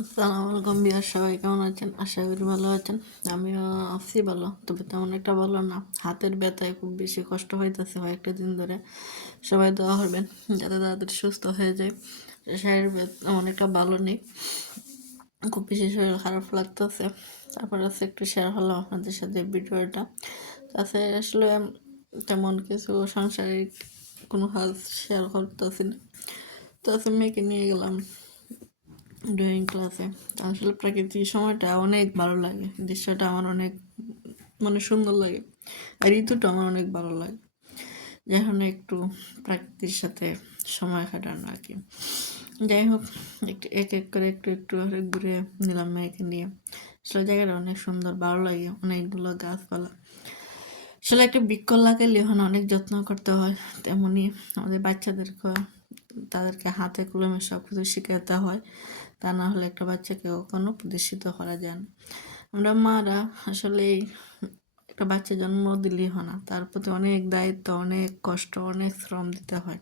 আসসালামু আলাইকুম বিয়ার, সবাই কেমন আছেন? আশা করি ভালো আছেন। আমিও আছি ভালো, তবে তেমন একটা ভালো না। হাতের ব্যথায় খুব বেশি কষ্ট হইতেছে কয়েকটা দিন ধরে। সবাই দোয়া করবেন যাতে তাড়াতাড়ি সুস্থ হয়ে যায়। শরীর তেমন একটা ভালো নেই, খুব বেশি শরীর খারাপ লাগতেছে। তারপর আছে একটু শেয়ার হলাম আপনাদের সাথে ভিডিওটা। তাতে আসলে তেমন কিছু সাংসারিক কোনো কাজ শেয়ার করতেছি না। তো আছে মেয়েকে নিয়ে গেলাম ড্রয়িং ক্লাসে। আসলে প্রাকৃতিক সময়টা অনেক ভালো লাগে, দৃশ্যটা আমার অনেক সুন্দর লাগে। আর ঋতুটা আমার অনেক ভালো লাগে, যখন একটু প্রাকৃতির সাথে সময় কাটানো আর কি। যাই হোক, একটু এক এক করে একটু একটু করে ঘুরে নিলাম মেয়েকে নিয়ে। আসলে জায়গাটা অনেক সুন্দর, ভালো লাগে, অনেকগুলো গাছপালা। আসলে একটা বৃক্ষ লাগালে ওখানে অনেক যত্ন করতে হয়, তেমনি আমাদের বাচ্চাদেরকে তাদেরকে হাতে কলমে সব কিছু শেখাতে হয়। তা না হলে একটা বাচ্চাকে কখনো প্রতিষ্ঠিত করা যায় না। আমরা মারা আসলে একটা বাচ্চা জন্ম দিলেই হয় না, তার প্রতি অনেক দায়িত্ব, অনেক কষ্ট, অনেক শ্রম দিতে হয়।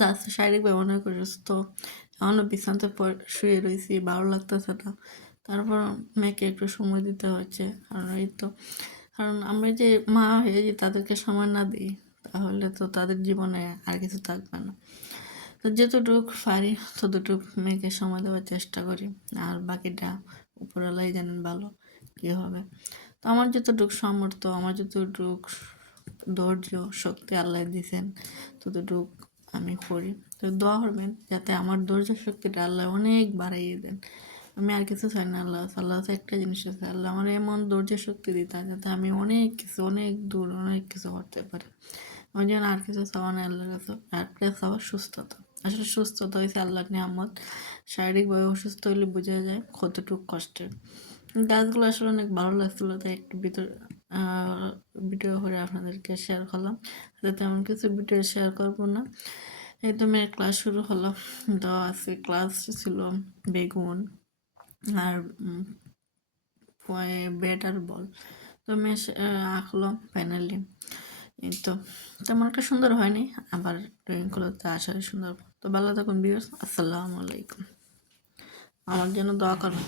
তার শারীরিকভাবে অনেক অসুস্থ, এখনও বিছানাতে শুয়ে রয়েছি, ভালো লাগতেছে না। তারপর মেয়েকে একটু সময় দিতে হচ্ছে, কারণ এই তো, কারণ আমরা যে মা হয়ে যে তাদেরকে সময় না দিই, তাহলে তো তাদের জীবনে আর কিছু থাকবে না। তো যতটুকু পারি ততটুকু মেয়েকে সময় দেওয়ার চেষ্টা করি, আর বাকিটা উপরওয়ালাই জানেন ভালো কী হবে। তো আমার যতটুকু সামর্থ্য, আমার যতটুকু ধৈর্য শক্তি আল্লাহ দিয়েছেন, ততটুকু আমি করি। তো দোয়া করবেন যাতে আমার ধৈর্য শক্তিটা আল্লাহ অনেক বাড়াইয়ে দেন। আমি আর কিছু চাই না, আল্লাহ একটা জিনিস আছে, আল্লাহ আমার এমন ধৈর্য শক্তি দিতে যাতে আমি অনেক কিছু, অনেক দূর, অনেক কিছু করতে পারি। আমার যেন আর কিছু চাওয়া নেই আল্লাহর কাছে। একটা চাওয়া সুস্থতা। আসলে সুস্থতা হয়েছে আল্লাহর নিয়ামত। শারীরিকভাবে অসুস্থ হলে বোঝা যায় কতটুকু কষ্টের। গাছগুলো আসলে অনেক ভালো লাগছিলো, তাই একটু ভিডিও করে আপনাদেরকে শেয়ার করলাম। তেমন কিছু ভিডিও শেয়ার করবো না। এই তো মেয়ের ক্লাস শুরু হলো। তো আজকে ক্লাস ছিল বেগুন আর ব্যাট আর বল। তো মেয়ে আঁকলো ফাইনালি। এই তো তেমন একটা সুন্দর হয়নি, আবার ড্রয়িং করতে আসলে সুন্দর। তো ভালো থাকুন ভিউয়ার্স, আসসালামু আলাইকুম। আমার জন্য দোয়া করুন।